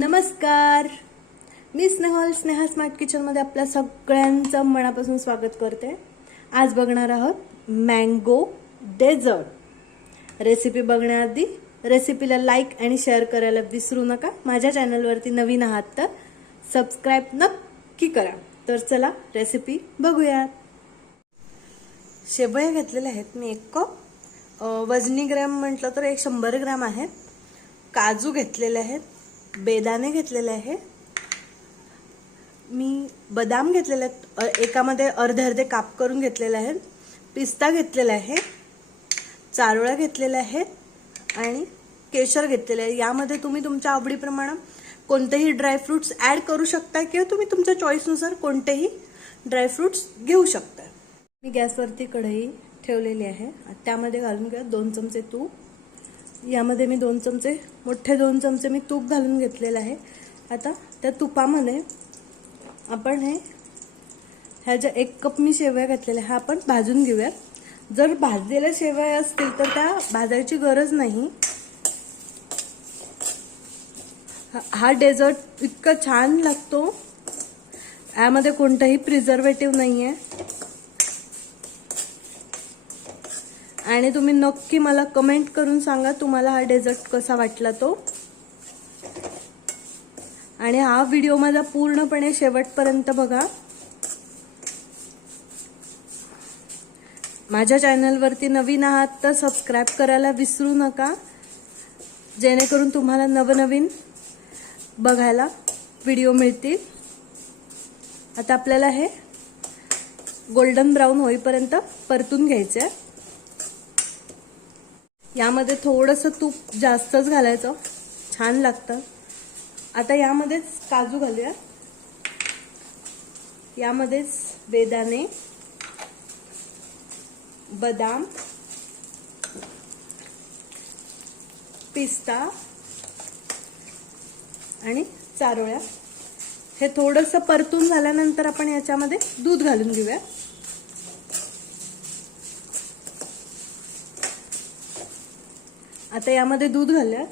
नमस्कार. मी स्नेहल स्नेहा स्मार्ट किचनमध्ये आपल्या सगळ्यांचं मनापासून स्वागत करते. आज बघणार आहोत मँगो डेझर्ट रेसिपी बघण्याआधी रेसिपीला लाईक आणि शेअर करायला विसरू नका. माझ्या चॅनलवरती नवीन आहात तर सबस्क्राईब नक्की करा. तर चला रेसिपी बघूयात. शेवया घेतलेल्या आहेत मी एक कप. वजनी ग्रॅम म्हटलं तर एक शंभर ग्रॅम आहेत. काजू घेतलेले आहेत. बेदाणे घेतलेले आहे. मी बदाम घेतलेले आहेत. एकामध्ये अर्धे अर्धे काप करून घेतलेले आहेत. पिस्ता घेतलेला आहे. चारोळ्या घेतलेल्या आहेत. आणि केशर घेतलेले आहे. यामध्ये तुम्ही तुमच्या आवडीप्रमाणे कोणतेही ड्रायफ्रुट्स ॲड करू शकता किंवा तुम्ही तुमच्या चॉईसनुसार कोणतेही ड्रायफ्रुट्स घेऊ शकता मी गॅसवरती कढई ठेवलेली आहे. त्यामध्ये घालून घ्या दोन चमचे तूप. यामध्ये मी दोन चमचे मोठे दोन चमचे मी तूप घालून घेतलेलं आहे. आता त्या तुपामध्ये आपण हे ह्या ज्या एक कप मी शेवया घातलेल्या ह्या आपण भाजून घेऊया जर भाजलेल्या शेवया असतील तर त्या भाजायची गरज नाही. हा- हा डेझर्ट इतका छान लागतो. यामध्ये कोणताही प्रिझर्वेटिव्ह नाही आहे आणि तुम्ही नक्की मला कमेंट करून सांगा तुम्हाला हा डेझर्ट कसा वाटला तो. आणि हा व्हिडिओ माझा पूर्णपणे शेवटपर्यंत बघा. माझ्या चॅनलवरती नवीन आहात तर सबस्क्राईब करायला विसरू नका. जेणेकरून तुम्हाला नवनवीन बघायला व्हिडिओ मिळतील. आता आपल्याला हे गोल्डन ब्राऊन होईपर्यंत परतून घ्यायचे आहे यामध्ये थोडंसं तूप जास्तच घालायचं. छान लागतं. आता यामध्येच काजू घालूया. यामध्येच बेदाणे बदाम पिस्ता आणि चारोळ्या. हे थोडंसं परतून झाल्यानंतर आपण याच्यामध्ये दूध घालून घेऊया. आता यामध्ये दूध घालूया.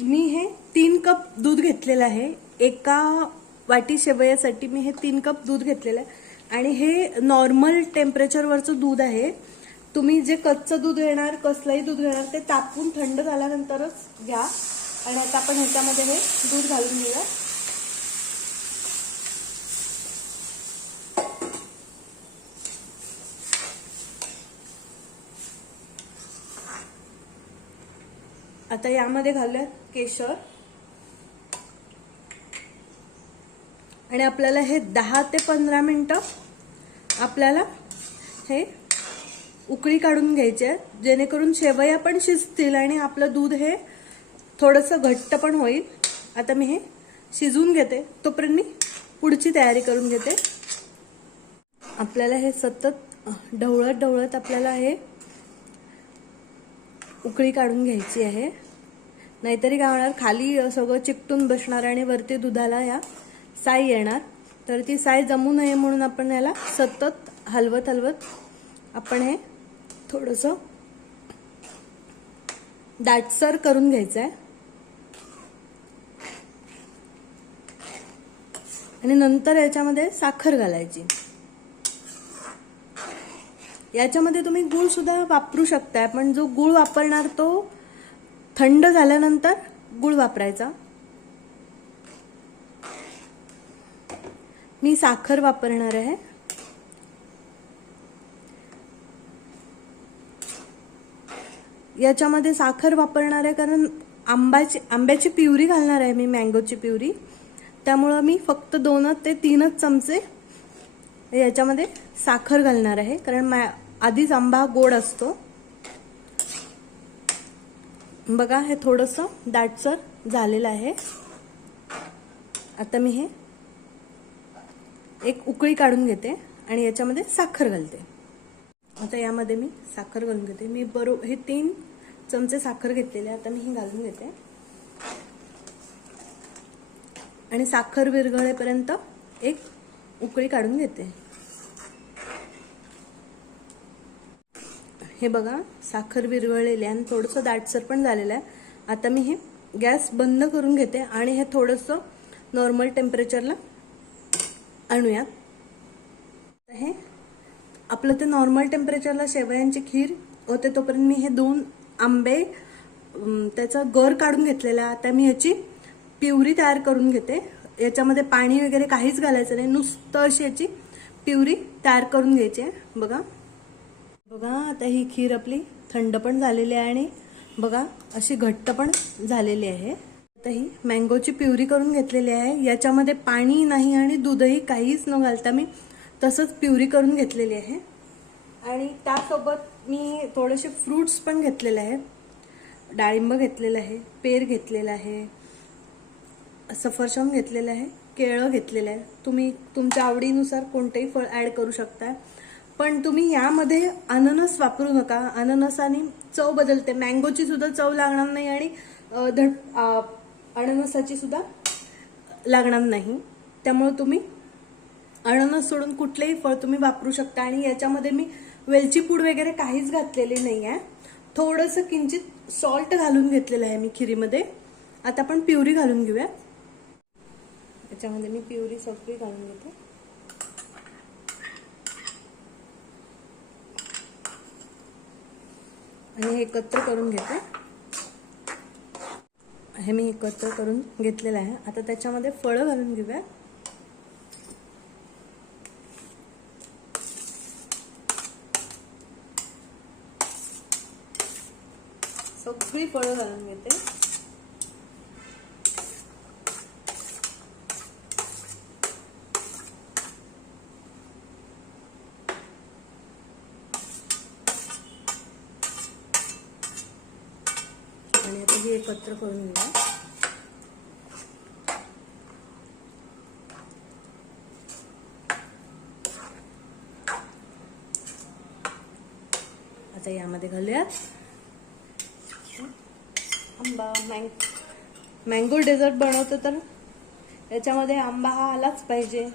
मी हे तीन कप दूध घेतलेलं आहे. एका वाटी शेवयासाठी मी हे तीन कप दूध घेतलेलं आहे. आणि हे नॉर्मल टेम्परेचरवरचं दूध आहे. तुम्ही जे कच्चं दूध घेणार कसलंही दूध घेणार ते तापून थंड झाल्यानंतरच घ्या. आणि आता आपण ह्याच्यामध्ये हे दूध घालून घेऊया. आता यामध्ये घालूयात केशर. आणि आपल्याला हे दहा ते पंधरा मिनटं आपल्याला हे उकळी काढून घ्यायची आहे जेणेकरून शेवया पण शिजतील आणि आपलं दूध हे थोडंसं घट्ट पण होईल. आता मी हे शिजवून घेते. तोपर्यंत मी पुढची तयारी करून घेते. आपल्याला हे सतत ढवळत ढवळत आपल्याला हे उकळी काढून घ्यायची आहे. नाहीतरी काय होणार खाली सगळं चिकटून बसणार आणि वरती दुधाला या साय येणार. तर ती साय जमू नये म्हणून आपण याला सतत हलवत हलवत आपण हे थोडंसं दाटसर करून घ्यायचं आहे आणि नंतर याच्यामध्ये साखर घालायची. याच्यामध्ये तुम्ही गूळ सुद्धा वापरू शकताय पण जो गूळ वापरणार तो थंड झाल्यानंतर गूळ वापरायचा. मी साखर वापरणार आहे. याच्यामध्ये साखर वापरणार आहे कारण आंब्याची आंब्याची प्युरी घालणार आहे मी मँगोची प्युरी. त्यामुळं मी फक्त दोनच ते तीनच चमचे याच्यामध्ये साखर घालणार आहे कारण मॅ आधीच आंबा गोड असतो. बघा हे थोडंसं दाटसर झालेलं आहे. आता मी हे एक उकळी काढून घेते आणि याच्यामध्ये साखर घालते. आता यामध्ये मी साखर घालून घेते. मी बरोबर हे तीन चमचे साखर घेतलेले आता मी ही घालून घेते. आणि साखर विरघळेपर्यंत एक उकळी काढून घेते. हे बघा साखर विरघळलेली आणि थोडंसं दाटसर पण झालेलं आहे. आता मी हे गॅस बंद करून घेते आणि हे थोडंसं नॉर्मल टेम्परेचरला आणूयात. हे आपलं ते नॉर्मल टेम्परेचरला शेवयांची खीर होते तोपर्यंत मी हे दोन आंबे त्याचा गर काढून घेतलेला आहे. आता मी ह्याची पिवरी तयार करून घेते. याच्यामध्ये पाणी वगैरे काहीच घालायचं नाही. नुसतं अशी याची पिवरी तयार करून घ्यायची आहे. बघा. बघा आता ही खीर आपली थंड पण झालेली आहे आणि बघा अशी घट्ट पण झालेली आहे. आता ही मँगोची प्युरी करून घेतलेली आहे. याच्यामध्ये पाणी नाही आणि दूधही काहीच न घालता मी तसंच प्युरी करून घेतलेली आहे. आणि त्यासोबत मी थोडेसे फ्रूट्स पण घेतलेले आहेत डाळिंब घेतलेलं आहे पेर घेतलेला आहे सफरचंद घेतलेलं आहे केळं घेतलेलं आहे. तुम्ही तुमच्या आवडीनुसार कोणतेही फळ ॲड करू शकता. पण तुम्ही यामध्ये अननस वापरू नका. अननसाने चव बदलते. मँगोची सुद्धा चव लागणार नाही आणि धड अननसाची सुद्धा लागणार नाही. त्यामुळे तुम्ही अननस सोडून कुठलेही फळ तुम्ही वापरू शकता. आणि याच्यामध्ये मी वेलची पूड वगैरे काहीच घातलेली नाही आहे थोडंसं किंचित सॉल्ट घालून घेतलेलं आहे मी खिरीमध्ये. आता आपण प्युरी घालून घेऊया. याच्यामध्ये मी प्युरी सगळी घालून घेते. आणि हे एकत्र करून घेते. हे मी एकत्र करून घेतलेलं आहे. आता त्याच्यामध्ये फळं घालून घेऊया. सगळी फळं घालून घेते आणि आता हे एकत्र करून घेऊया. आता यामध्ये घालूयात. आंबा मँग मँगो डेझर्ट बनवतो तर याच्यामध्ये आंबा हा आलाच पाहिजे.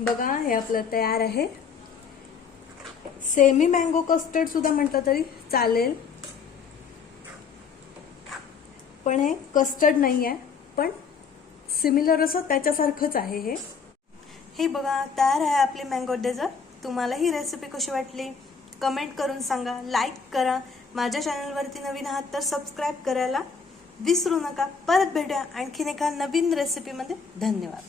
बघा हे आपलं तयार आहे. सेमी मँगो कस्टर्ड सुद्धा म्हटलं तरी चालेल. पण हे कस्टर्ड नाही आहे पण सिमिलर असं त्याच्यासारखंच आहे हे. हे बघा तयार आहे आपली मँगो डेझर्ट तुम्हाला ही रेसिपी कशी वाटली? कमेंट करून सांगा. लाईक करा. माझ्या चॅनलवरती नवीन आहात तर सबस्क्राईब करायला विसरू नका. परत भेटूया आणखीन एका नवीन रेसिपीमध्ये धन्यवाद.